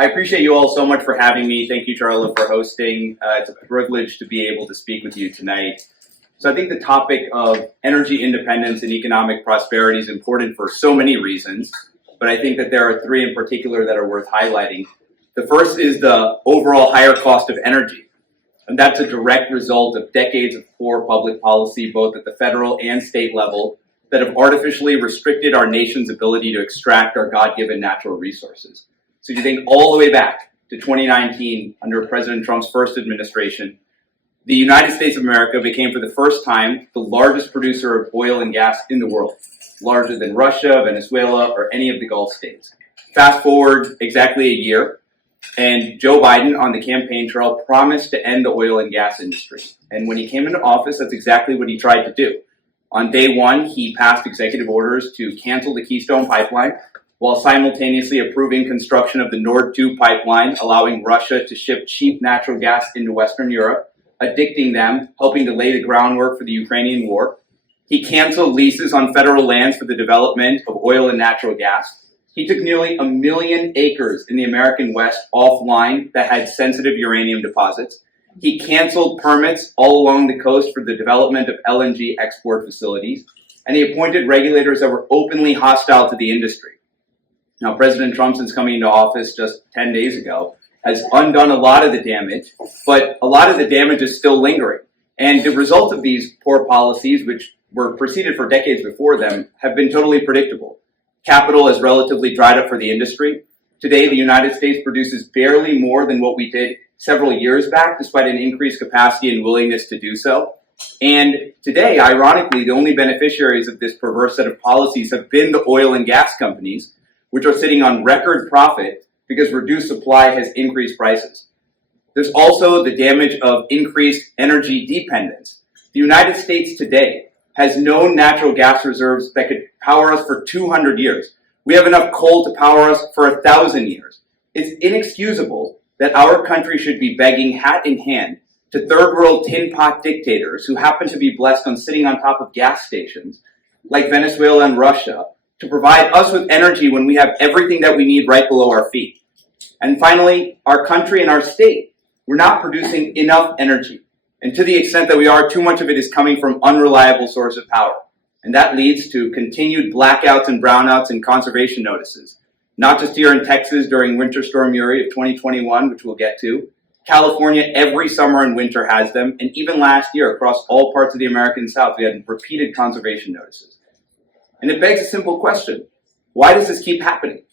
I appreciate you all so much for having me. Thank you, Charlotte, for hosting. It's a privilege to be able to speak with you tonight. So I think the topic of energy independence and economic prosperity is important for so many reasons, but I think that there are three in particular that are worth highlighting. The first is the overall higher cost of energy, and that's a direct result of decades of poor public policy, both at the federal and state level, that have artificially restricted our nation's ability to extract our God-given natural resources. So you think all the way back to 2019, under President Trump's first administration, the United States of America became for the first time the largest producer of oil and gas in the world, larger than Russia, Venezuela, or any of the Gulf states. Fast forward exactly a year, and Joe Biden on the campaign trail promised to end the oil and gas industry. And when he came into office, that's exactly what he tried to do. On day one, he passed executive orders to cancel the Keystone Pipeline, while simultaneously approving construction of the Nord 2 pipeline, allowing Russia to ship cheap natural gas into Western Europe, addicting them, helping to lay the groundwork for the Ukrainian war. He canceled leases on federal lands for the development of oil and natural gas. He took nearly 1 million acres in the American West offline that had sensitive uranium deposits. He canceled permits all along the coast for the development of LNG export facilities, and he appointed regulators that were openly hostile to the industry. Now, President Trump, since coming into office just 10 days ago, has undone a lot of the damage, but a lot of the damage is still lingering. And the result of these poor policies, which were preceded for decades before them, have been totally predictable. Capital has relatively dried up for the industry. Today, the United States produces barely more than what we did several years back, despite an increased capacity and willingness to do so. And today, ironically, the only beneficiaries of this perverse set of policies have been the oil and gas companies, which are sitting on record profit because reduced supply has increased prices. There's also the damage of increased energy dependence. The United States today has no natural gas reserves that could power us for 200 years. We have enough coal to power us for 1,000 years. It's inexcusable that our country should be begging hat in hand to third world tin pot dictators who happen to be blessed on sitting on top of gas stations like Venezuela and Russia to provide us with energy when we have everything that we need right below our feet. And finally, our country and our state, we're not producing enough energy. And to the extent that we are, too much of it is coming from unreliable source of power. And that leads to continued blackouts and brownouts and conservation notices. Not just here in Texas during Winter Storm Uri of 2021, which we'll get to. California every summer and winter has them. And even last year, across all parts of the American South, we had repeated conservation notices. And it begs a simple question. Why does this keep happening?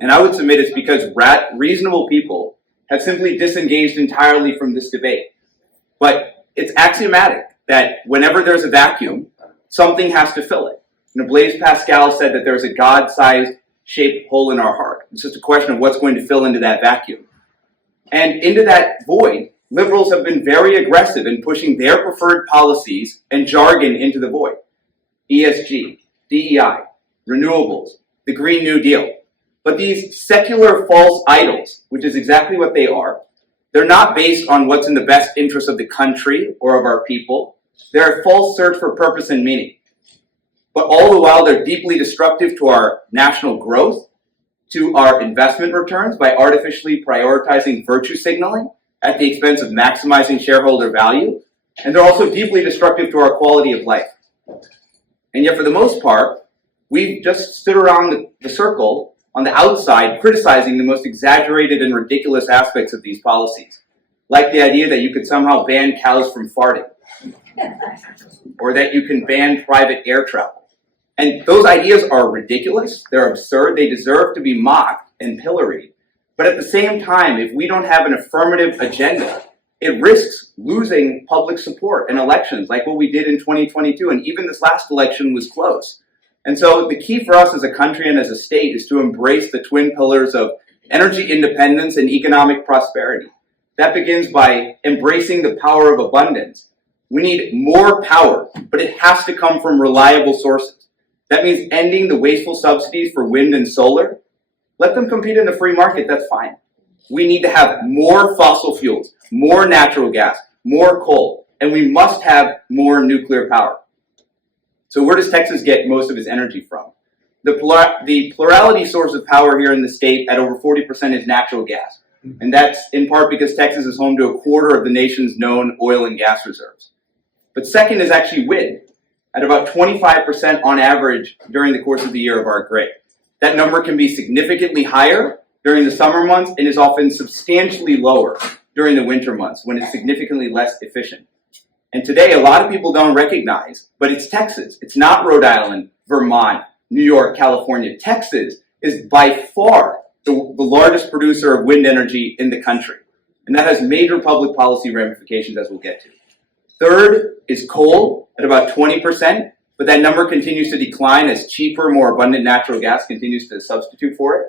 And I would submit it's because reasonable people have simply disengaged entirely from this debate. But it's axiomatic that whenever there's a vacuum, something has to fill it. You know, Blaise Pascal said that there's a God-sized shaped hole in our heart. It's just a question of what's going to fill into that vacuum. And into that void, liberals have been very aggressive in pushing their preferred policies and jargon into the void. ESG, DEI, renewables, the Green New Deal. But these secular false idols, which is exactly what they are, they're not based on what's in the best interest of the country or of our people. They're a false search for purpose and meaning. But all the while, they're deeply destructive to our national growth, to our investment returns by artificially prioritizing virtue signaling at the expense of maximizing shareholder value. And they're also deeply destructive to our quality of life. And yet, for the most part, we've just stood around the circle on the outside criticizing the most exaggerated and ridiculous aspects of these policies. Like the idea that you could somehow ban cows from farting, or that you can ban private air travel. And those ideas are ridiculous, they're absurd, they deserve to be mocked and pilloried. But at the same time, if we don't have an affirmative agenda, it risks losing public support in elections like what we did in 2022, and even this last election was close. And so the key for us as a country and as a state is to embrace the twin pillars of energy independence and economic prosperity. That begins by embracing the power of abundance. We need more power, but it has to come from reliable sources. That means ending the wasteful subsidies for wind and solar. Let them compete in the free market, that's fine. We need to have more fossil fuels, more natural gas, more coal, and we must have more nuclear power. So where does Texas get most of its energy from? The plurality source of power here in the state at over 40% is natural gas. And that's in part because Texas is home to a quarter of the nation's known oil and gas reserves. But second is actually wind, at about 25% on average during the course of the year of our grid. That number can be significantly higher during the summer months and is often substantially lower during the winter months when it's significantly less efficient. And today, a lot of people don't recognize, but it's Texas. It's not Rhode Island, Vermont, New York, California. Texas is by far the largest producer of wind energy in the country. And that has major public policy ramifications, as we'll get to. Third is coal at about 20%, but that number continues to decline as cheaper, more abundant natural gas continues to substitute for it.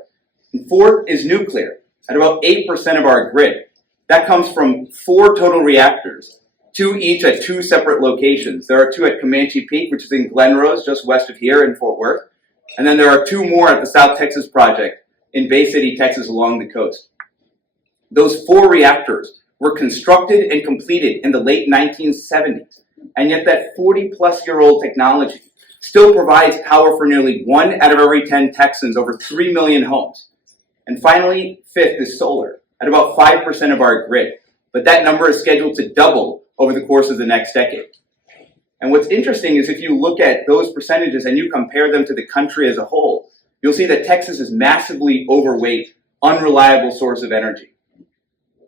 And fourth is nuclear at about 8% of our grid. That comes from 4 total reactors, 2 each at 2 separate locations. There are 2 at Comanche Peak, which is in Glen Rose, just west of here in Fort Worth. And then there are 2 more at the South Texas Project in Bay City, Texas, along the coast. Those 4 reactors were constructed and completed in the late 1970s. And yet that 40-plus-year-old technology still provides power for nearly 1 out of every 10 Texans, over 3 million homes. And finally, fifth is solar, at about 5% of our grid. But that number is scheduled to double over the course of the next decade. And what's interesting is if you look at those percentages and you compare them to the country as a whole, you'll see that Texas is massively overweight, unreliable source of energy.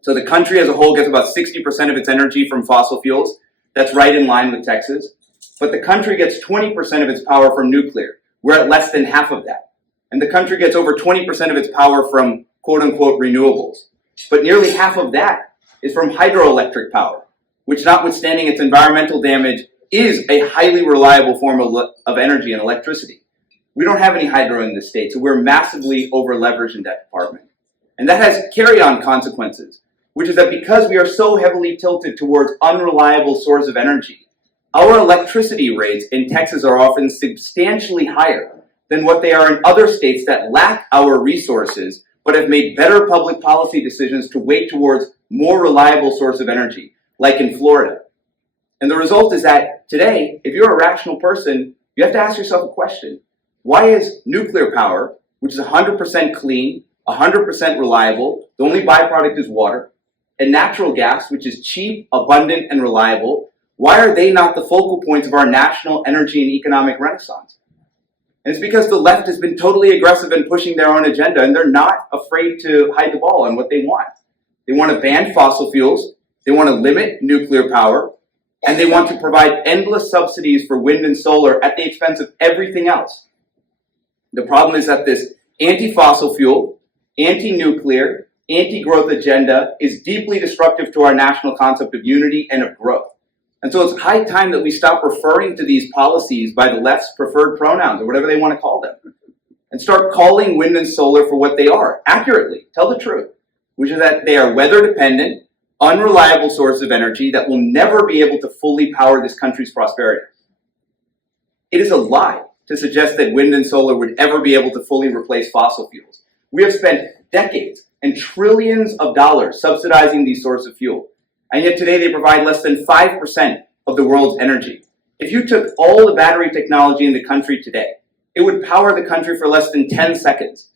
So the country as a whole gets about 60% of its energy from fossil fuels. That's right in line with Texas. But the country gets 20% of its power from nuclear. We're at less than half of that. And the country gets over 20% of its power from quote-unquote renewables. But nearly half of that is from hydroelectric power, which, notwithstanding its environmental damage, is a highly reliable form of energy and electricity. We don't have any hydro in this state, so we're massively over-leveraged in that department. And that has carry-on consequences, which is that because we are so heavily tilted towards unreliable sources of energy, our electricity rates in Texas are often substantially higher than what they are in other states that lack our resources, but have made better public policy decisions to weight towards more reliable source of energy, like in Florida. And the result is that today, if you're a rational person, you have to ask yourself a question. Why is nuclear power, which is 100% clean, 100% reliable, the only byproduct is water, and natural gas, which is cheap, abundant, and reliable, why are they not the focal points of our national energy and economic renaissance? And it's because the left has been totally aggressive in pushing their own agenda, and they're not afraid to hide the ball on what they want. They want to ban fossil fuels, they want to limit nuclear power, and they want to provide endless subsidies for wind and solar at the expense of everything else. The problem is that this anti-fossil fuel, anti-nuclear, anti-growth agenda is deeply destructive to our national concept of unity and of growth. And so it's high time that we stop referring to these policies by the left's preferred pronouns, or whatever they want to call them, and start calling wind and solar for what they are, accurately, tell the truth, which is that they are weather-dependent, unreliable sources of energy that will never be able to fully power this country's prosperity. It is a lie to suggest that wind and solar would ever be able to fully replace fossil fuels. We have spent decades and trillions of dollars subsidizing these sources of fuel, and yet today they provide less than 5% of the world's energy. If you took all the battery technology in the country today, it would power the country for less than 10 seconds.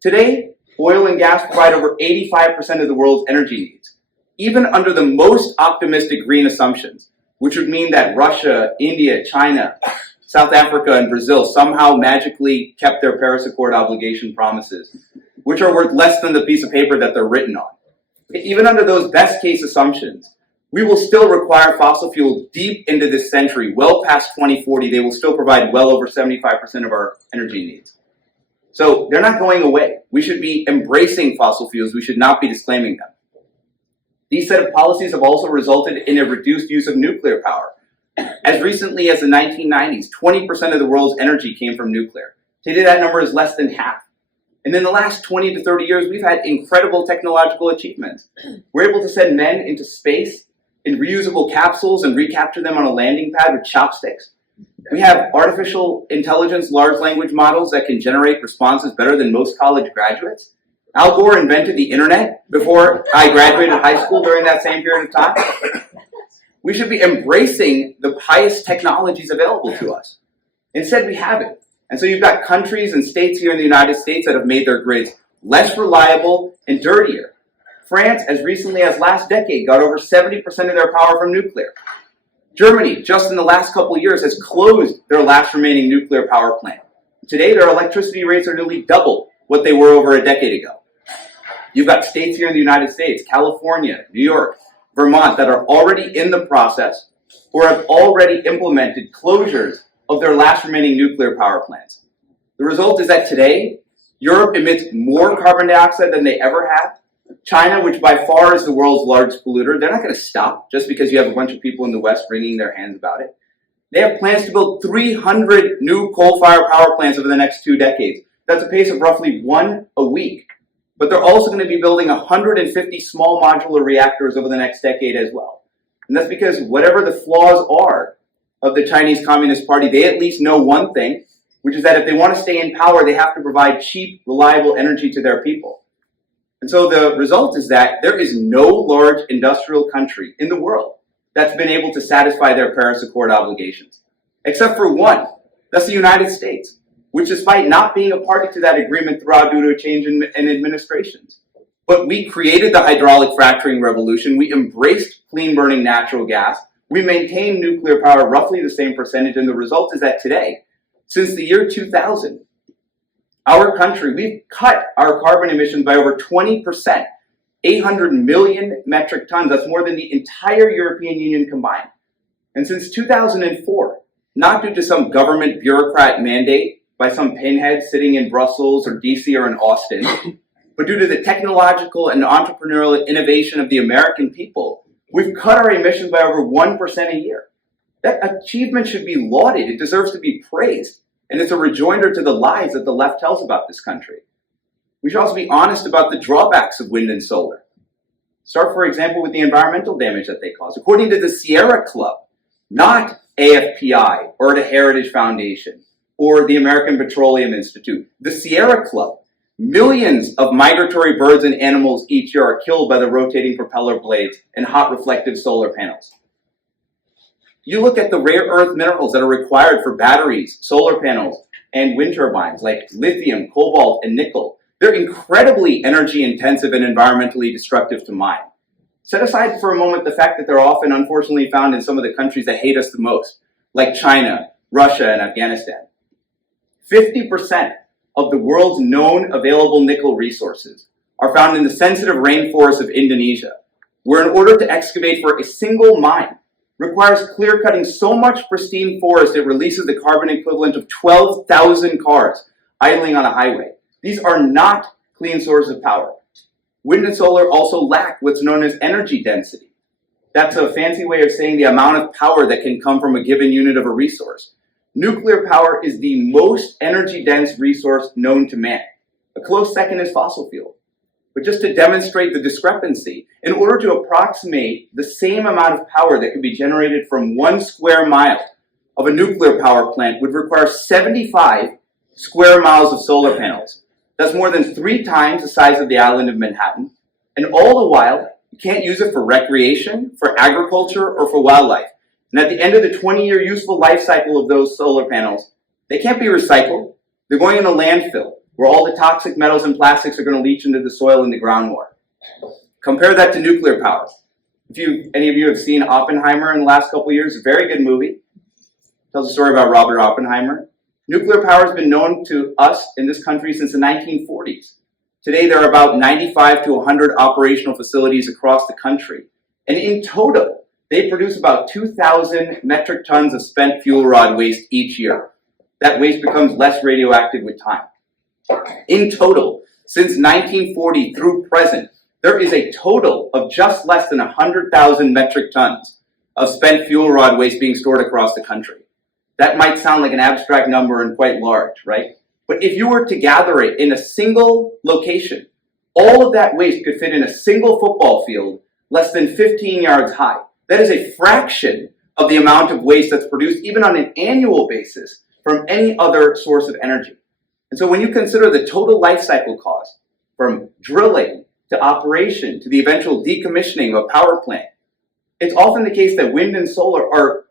Today, oil and gas provide over 85% of the world's energy needs. Even under the most optimistic green assumptions, which would mean that Russia, India, China, South Africa, and Brazil somehow magically kept their Paris Accord obligation promises, which are worth less than the piece of paper that they're written on. Even under those best case assumptions, we will still require fossil fuel deep into this century. Well past 2040, they will still provide well over 75% of our energy needs. So they're not going away. We should be embracing fossil fuels. We should not be disclaiming them. These set of policies have also resulted in a reduced use of nuclear power. As recently as the 1990s, 20% of the world's energy came from nuclear. Today that number is less than half. And in the last 20 to 30 years, we've had incredible technological achievements. We're able to send men into space in reusable capsules and recapture them on a landing pad with chopsticks. We have artificial intelligence large language models that can generate responses better than most college graduates. Al Gore invented the internet before I graduated high school during that same period of time. We should be embracing the highest technologies available to us. Instead, we haven't. And so you've got countries and states here in the United States that have made their grids less reliable and dirtier. France, as recently as last decade, got over 70% of their power from nuclear. Germany, just in the last couple of years, has closed their last remaining nuclear power plant. Today, their electricity rates are nearly double what they were over a decade ago. You've got states here in the United States, California, New York, Vermont, that are already in the process or have already implemented closures of their last remaining nuclear power plants. The result is that today, Europe emits more carbon dioxide than they ever have. China, which by far is the world's largest polluter, they're not going to stop just because you have a bunch of people in the West wringing their hands about it. They have plans to build 300 new coal-fired power plants over the next 2 decades. That's a pace of roughly 1 a week. But they're also going to be building 150 small modular reactors over the next decade as well. And that's because whatever the flaws are of the Chinese Communist Party, they at least know one thing, which is that if they want to stay in power, they have to provide cheap, reliable energy to their people. And so the result is that there is no large industrial country in the world that's been able to satisfy their Paris Accord obligations, except for one. That's the United States, which despite not being a party to that agreement throughout due to a change in administrations. But we created the hydraulic fracturing revolution. We embraced clean burning natural gas. We maintained nuclear power roughly the same percentage. And the result is that today, since the year 2000, our country, we've cut our carbon emissions by over 20%, 800 million metric tons. That's more than the entire European Union combined. And since 2004, not due to some government bureaucrat mandate by some pinhead sitting in Brussels or DC or in Austin, but due to the technological and entrepreneurial innovation of the American people, we've cut our emissions by over 1% a year. That achievement should be lauded. It deserves to be praised. And it's a rejoinder to the lies that the left tells about this country. We should also be honest about the drawbacks of wind and solar. Start, for example, with the environmental damage that they cause. According to the Sierra Club, not AFPI or the Heritage Foundation or the American Petroleum Institute, the Sierra Club, millions of migratory birds and animals each year are killed by the rotating propeller blades and hot reflective solar panels. You look at the rare earth minerals that are required for batteries, solar panels, and wind turbines, like lithium, cobalt, and nickel. They're incredibly energy intensive and environmentally destructive to mine. Set aside for a moment the fact that they're often unfortunately found in some of the countries that hate us the most, like China, Russia, and Afghanistan. 50% of the world's known available nickel resources are found in the sensitive rainforests of Indonesia, where in order to excavate for a single mine, requires clear-cutting so much pristine forest it releases the carbon equivalent of 12,000 cars idling on a highway. These are not clean sources of power. Wind and solar also lack what's known as energy density. That's a fancy way of saying the amount of power that can come from a given unit of a resource. Nuclear power is the most energy-dense resource known to man. A close second is fossil fuel. But just to demonstrate the discrepancy, in order to approximate the same amount of power that could be generated from 1 square mile of a nuclear power plant would require 75 square miles of solar panels. That's more than 3 times the size of the island of Manhattan. And all the while, you can't use it for recreation, for agriculture, or for wildlife. And at the end of the 20-year useful life cycle of those solar panels, they can't be recycled. They're going in a landfill, where all the toxic metals and plastics are going to leach into the soil and the groundwater. Compare that to nuclear power. If any of you have seen Oppenheimer in the last couple of years, a very good movie. Tells a story about Robert Oppenheimer. Nuclear power has been known to us in this country since the 1940s. Today, there are about 95 to 100 operational facilities across the country. And in total, they produce about 2,000 metric tons of spent fuel rod waste each year. That waste becomes less radioactive with time. In total, since 1940 through present, there is a total of just less than 100,000 metric tons of spent fuel rod waste being stored across the country. That might sound like an abstract number and quite large, right? But if you were to gather it in a single location, all of that waste could fit in a single football field less than 15 yards high. That is a fraction of the amount of waste that's produced even on an annual basis from any other source of energy. And so when you consider the total life cycle cost, from drilling to operation to the eventual decommissioning of a power plant, it's often the case that wind and solar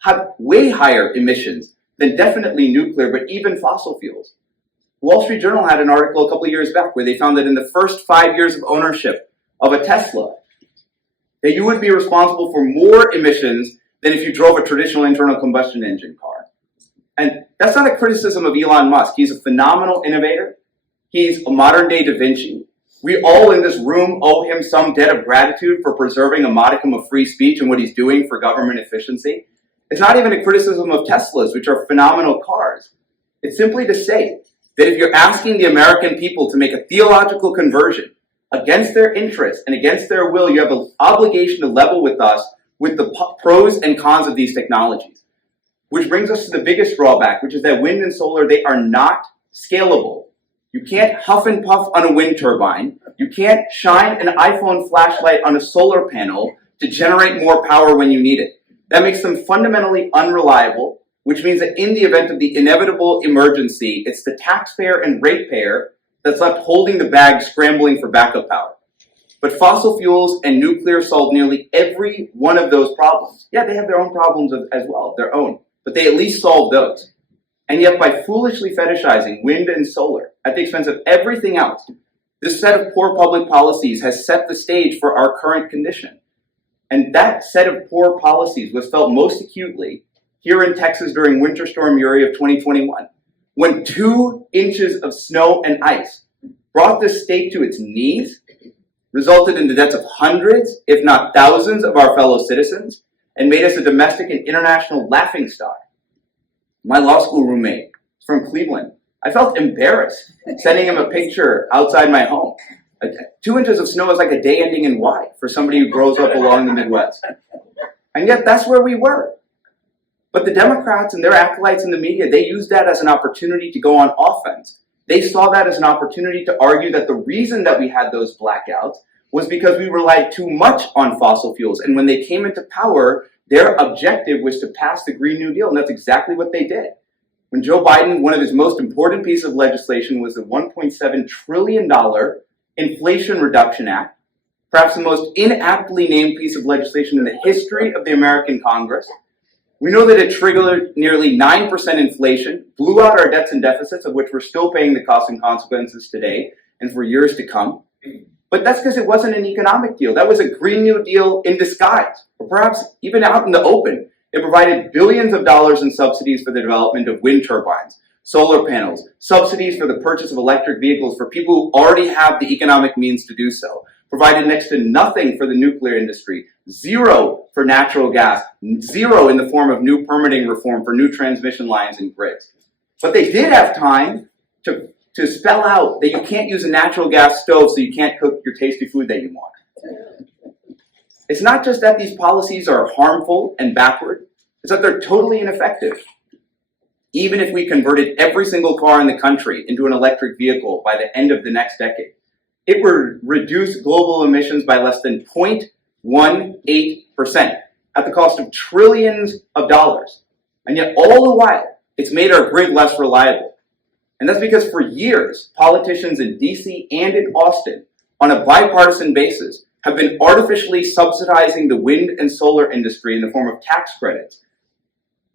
have way higher emissions then definitely nuclear, but even fossil fuels. Wall Street Journal had an article a couple of years back where they found that in the first 5 years of ownership of a Tesla, that you would be responsible for more emissions than if you drove a traditional internal combustion engine car. And that's not a criticism of Elon Musk. He's a phenomenal innovator. He's a modern day Da Vinci. We all in this room owe him some debt of gratitude for preserving a modicum of free speech and what he's doing for government efficiency. It's not even a criticism of Teslas, which are phenomenal cars. It's simply to say that if you're asking the American people to make a theological conversion against their interests and against their will, you have an obligation to level with us with the pros and cons of these technologies. Which brings us to the biggest drawback, which is that wind and solar, they are not scalable. You can't huff and puff on a wind turbine. You can't shine an iPhone flashlight on a solar panel to generate more power when you need it. That makes them fundamentally unreliable, which means that in the event of the inevitable emergency, it's the taxpayer and ratepayer that's left holding the bag, scrambling for backup power. But fossil fuels and nuclear solve nearly every one of those problems. Yeah, they have their own problems as well, their own, but they at least solve those. And yet by foolishly fetishizing wind and solar at the expense of everything else, this set of poor public policies has set the stage for our current condition. And that set of poor policies was felt most acutely here in Texas during Winter Storm Uri of 2021, when 2 inches of snow and ice brought the state to its knees, resulted in the deaths of hundreds, if not thousands, of our fellow citizens, and made us a domestic and international laughingstock. My law school roommate from Cleveland, I felt embarrassed sending him a picture outside my home. 2 inches of snow is like a day ending in Y for somebody who grows up along the Midwest. And yet that's where we were. But the Democrats and their acolytes in the media, they used that as an opportunity to go on offense. They saw that as an opportunity to argue that the reason that we had those blackouts was because we relied too much on fossil fuels. And when they came into power, their objective was to pass the Green New Deal, and that's exactly what they did. When Joe Biden, one of his most important pieces of legislation was the $1.7 trillion Inflation Reduction Act, perhaps the most inaptly named piece of legislation in the history of the American Congress. We know that it triggered nearly 9% inflation, blew out our debts and deficits, of which we're still paying the costs and consequences today and for years to come. But that's because it wasn't an economic deal. That was a Green New Deal in disguise, or perhaps even out in the open. It provided billions of dollars in subsidies for the development of wind turbines, solar panels, subsidies for the purchase of electric vehicles for people who already have the economic means to do so, provided next to nothing for the nuclear industry, zero for natural gas, zero in the form of new permitting reform for new transmission lines and grids. But they did have time to spell out that you can't use a natural gas stove so you can't cook your tasty food that you want. It's not just that these policies are harmful and backward, it's that they're totally ineffective. Even if we converted every single car in the country into an electric vehicle by the end of the next decade, it would reduce global emissions by less than 0.18% at the cost of trillions of dollars. And yet all the while, it's made our grid less reliable. And that's because for years, politicians in DC and in Austin, on a bipartisan basis, have been artificially subsidizing the wind and solar industry in the form of tax credits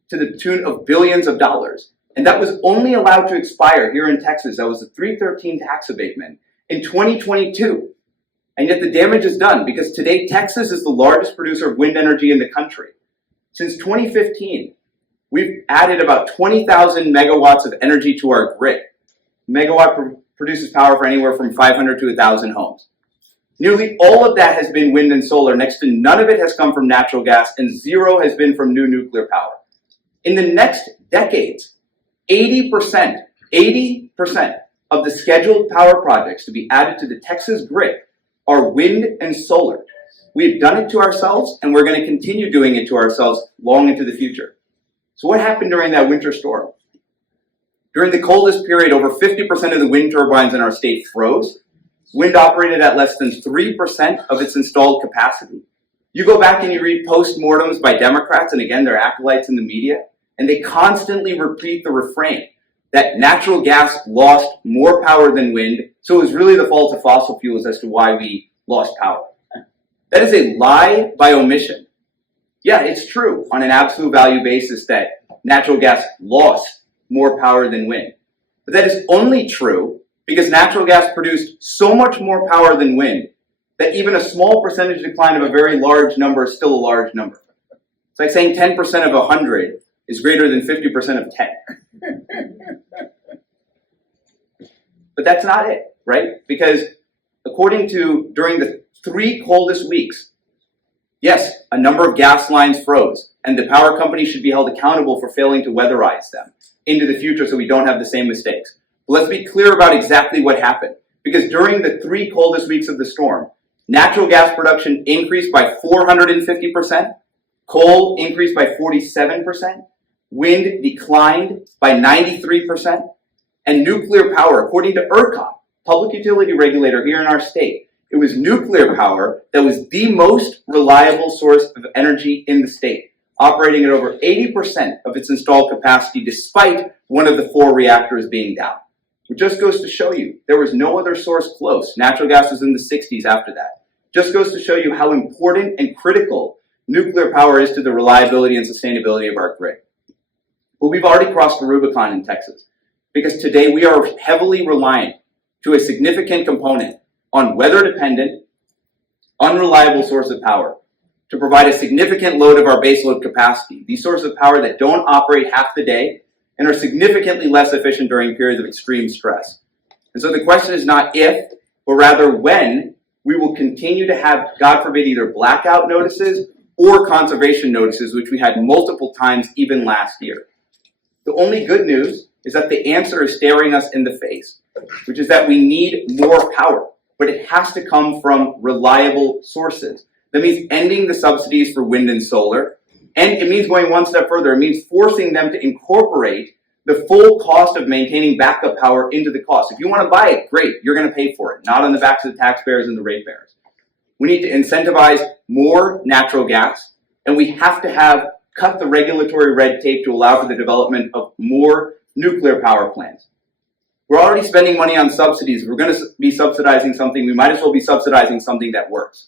to the tune of billions of dollars. And that was only allowed to expire here in Texas. That was a 313 tax abatement in 2022. And yet the damage is done because today Texas is the largest producer of wind energy in the country. Since 2015, we've added about 20,000 megawatts of energy to our grid. Megawatt produces power for anywhere from 500 to 1,000 homes. Nearly all of that has been wind and solar. Next to none of it has come from natural gas, and zero has been from new nuclear power. In the next decades, 80% of the scheduled power projects to be added to the Texas grid are wind and solar. We've done it to ourselves, and we're going to continue doing it to ourselves long into the future. So what happened during that winter storm? During the coldest period, over 50% of the wind turbines in our state froze. Wind operated at less than 3% of its installed capacity. You go back and you read postmortems by Democrats, and again, their acolytes in the media, and they constantly repeat the refrain that natural gas lost more power than wind, so it was really the fault of fossil fuels as to why we lost power. That is a lie by omission. Yeah, it's true on an absolute value basis that natural gas lost more power than wind. But that is only true because natural gas produced so much more power than wind that even a small percentage decline of a very large number is still a large number. It's like saying 10% of 100 is greater than 50% of 10. But that's not it, right? Because according to, during the 3 coldest weeks, yes, a number of gas lines froze, and the power company should be held accountable for failing to weatherize them into the future so we don't have the same mistakes. But let's be clear about exactly what happened. Because during the 3 coldest weeks of the storm, natural gas production increased by 450%, coal increased by 47%, wind declined by 93%, and nuclear power, according to ERCOT, public utility regulator here in our state, it was nuclear power that was the most reliable source of energy in the state, operating at over 80% of its installed capacity despite one of the 4 reactors being down. It just goes to show you there was no other source close. Natural gas was in the 60s after that. Just goes to show you how important and critical nuclear power is to the reliability and sustainability of our grid. But we've already crossed the Rubicon in Texas because today we are heavily reliant to a significant component on weather-dependent, unreliable source of power to provide a significant load of our baseload capacity. These sources of power that don't operate half the day and are significantly less efficient during periods of extreme stress. And so the question is not if, but rather when we will continue to have, God forbid, either blackout notices or conservation notices, which we had multiple times even last year. The only good news is that the answer is staring us in the face, which is that we need more power, but it has to come from reliable sources. That means ending the subsidies for wind and solar, and it means going one step further. It means forcing them to incorporate the full cost of maintaining backup power into the cost. If you want to buy it, great, you're going to pay for it, not on the backs of the taxpayers and the ratepayers. We need to incentivize more natural gas, and we have to cut the regulatory red tape to allow for the development of more nuclear power plants. We're already spending money on subsidies. If we're going to be subsidizing something, we might as well be subsidizing something that works.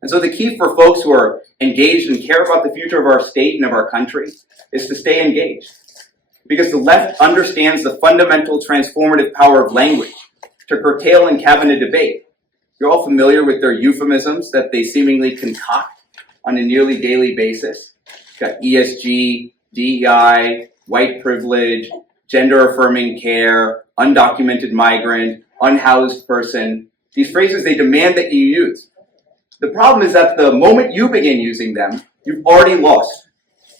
And so the key for folks who are engaged and care about the future of our state and of our country is to stay engaged. Because the left understands the fundamental transformative power of language to curtail and cabin a debate. You're all familiar with their euphemisms that they seemingly concoct on a nearly daily basis. You've got ESG, DEI, white privilege, gender-affirming care, undocumented migrant, unhoused person. These phrases they demand that you use. The problem is that the moment you begin using them, you've already lost.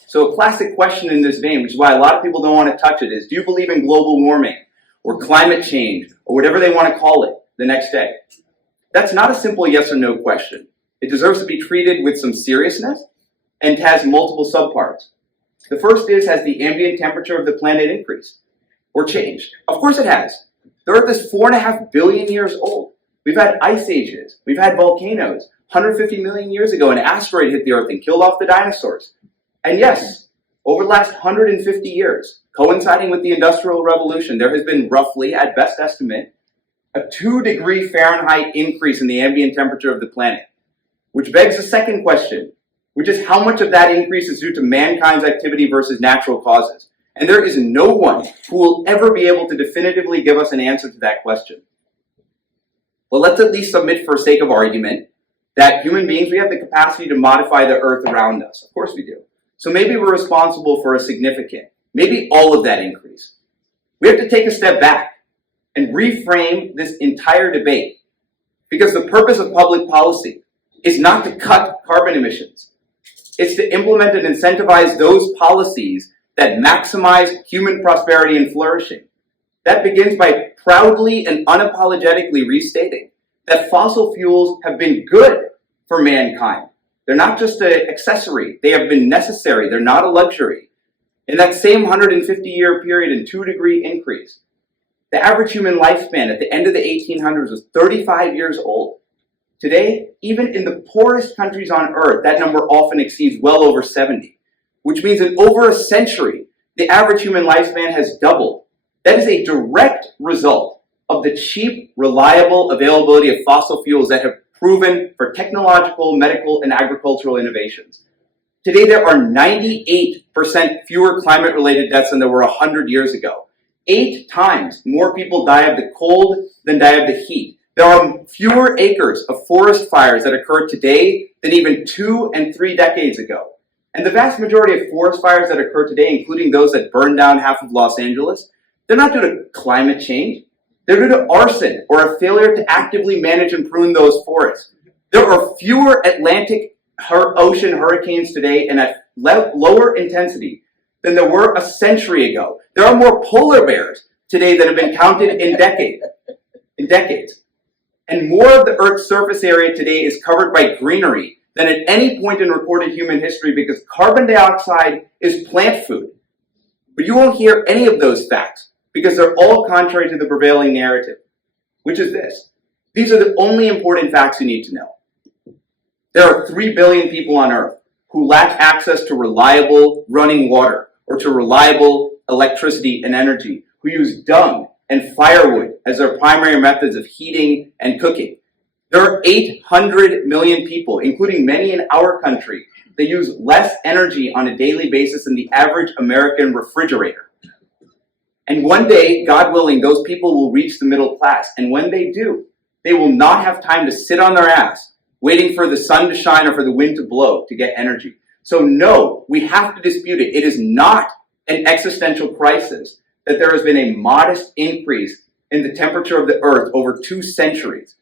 So a classic question in this vein, which is why a lot of people don't want to touch it, is do you believe in global warming or climate change or whatever they want to call it the next day? That's not a simple yes or no question. It deserves to be treated with some seriousness and has multiple subparts. The first is, has the ambient temperature of the planet increased or changed? Of course it has. The Earth is 4.5 billion years old. We've had ice ages. We've had volcanoes. 150 million years ago, an asteroid hit the Earth and killed off the dinosaurs. And yes, over the last 150 years, coinciding with the Industrial Revolution, there has been roughly, at best estimate, a 2-degree Fahrenheit increase in the ambient temperature of the planet. Which begs a second question, which is how much of that increase is due to mankind's activity versus natural causes? And there is no one who will ever be able to definitively give us an answer to that question. Well, let's at least submit for sake of argument that human beings, we have the capacity to modify the Earth around us. Of course we do. So maybe we're responsible for a significant, maybe all of that increase. We have to take a step back and reframe this entire debate, because the purpose of public policy is not to cut carbon emissions. It's to implement and incentivize those policies that maximize human prosperity and flourishing. That begins by proudly and unapologetically restating that fossil fuels have been good for mankind. They're not just an accessory. They have been necessary. They're not a luxury. In that same 150-year period and 2-degree increase, the average human lifespan at the end of the 1800s was 35 years old. Today, even in the poorest countries on Earth, that number often exceeds well over 70, which means in over a century, the average human lifespan has doubled. That is a direct result of the cheap, reliable availability of fossil fuels that have proven for technological, medical, and agricultural innovations. Today, there are 98% fewer climate-related deaths than there were 100 years ago. 8 times more people die of the cold than die of the heat. There are fewer acres of forest fires that occur today than even 2 and 3 decades ago. And the vast majority of forest fires that occur today, including those that burn down half of Los Angeles, they're not due to climate change. They're due to arson or a failure to actively manage and prune those forests. There are fewer Atlantic Ocean hurricanes today and at lower intensity than there were a century ago. There are more polar bears today that have been counted in decades. And more of the Earth's surface area today is covered by greenery than at any point in recorded human history because carbon dioxide is plant food. But you won't hear any of those facts because they're all contrary to the prevailing narrative, which is this. These are the only important facts you need to know. There are 3 billion people on Earth who lack access to reliable running water or to reliable electricity and energy, who use dung and firewood as their primary methods of heating and cooking. There are 800 million people, including many in our country, that use less energy on a daily basis than the average American refrigerator. And one day, God willing, those people will reach the middle class. And when they do, they will not have time to sit on their ass, waiting for the sun to shine or for the wind to blow to get energy. So no, we have to dispute it. It is not an existential crisis that there has been a modest increase in the temperature of the Earth over 2 centuries.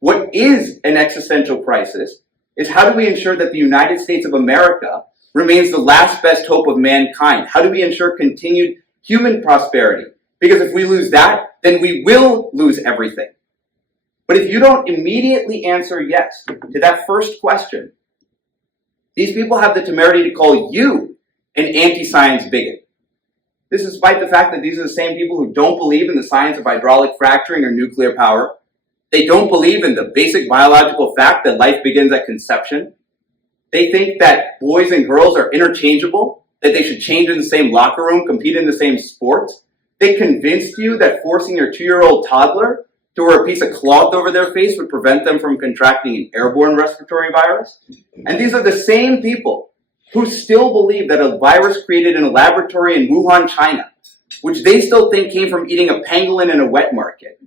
What is an existential crisis is how do we ensure that the United States of America remains the last best hope of mankind? How do we ensure continued human prosperity? Because if we lose that, then we will lose everything. But if you don't immediately answer yes to that first question, these people have the temerity to call you an anti-science bigot. This is despite the fact that these are the same people who don't believe in the science of hydraulic fracturing or nuclear power. They don't believe in the basic biological fact that life begins at conception. They think that boys and girls are interchangeable, that they should change in the same locker room, compete in the same sports. They convinced you that forcing your 2-year-old toddler to wear a piece of cloth over their face would prevent them from contracting an airborne respiratory virus. And these are the same people who still believe that a virus created in a laboratory in Wuhan, China, which they still think came from eating a pangolin in a wet market,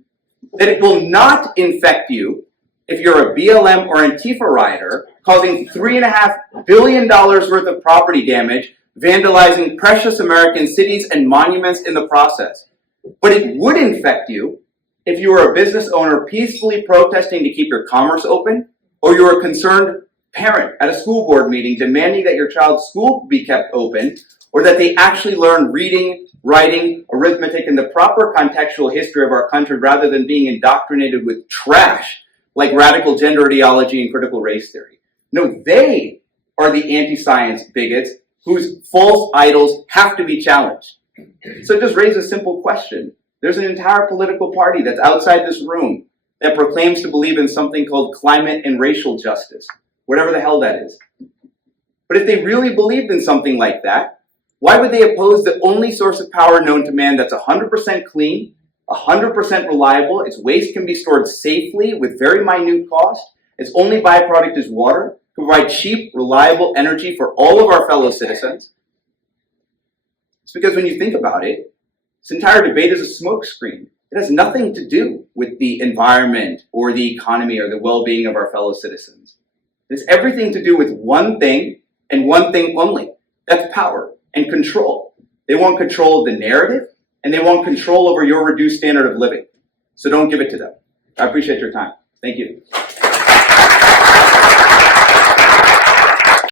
that it will not infect you if you're a BLM or Antifa rioter causing $3.5 billion worth of property damage, vandalizing precious American cities and monuments in the process. But it would infect you if you were a business owner peacefully protesting to keep your commerce open, or you were a concerned parent at a school board meeting demanding that your child's school be kept open, or that they actually learn reading, writing, arithmetic, and the proper contextual history of our country rather than being indoctrinated with trash like radical gender ideology and critical race theory. No, they are the anti-science bigots whose false idols have to be challenged. So just raise a simple question. There's an entire political party that's outside this room that proclaims to believe in something called climate and racial justice, whatever the hell that is. But if they really believed in something like that, why would they oppose the only source of power known to man that's 100% clean, 100% reliable, its waste can be stored safely with very minute cost, its only byproduct is water, to provide cheap, reliable energy for all of our fellow citizens? It's because when you think about it, this entire debate is a smokescreen. It has nothing to do with the environment or the economy or the well-being of our fellow citizens. It has everything to do with one thing and one thing only. That's power and control. They want control of the narrative, and they want control over your reduced standard of living. So don't give it to them. I appreciate your time. Thank you.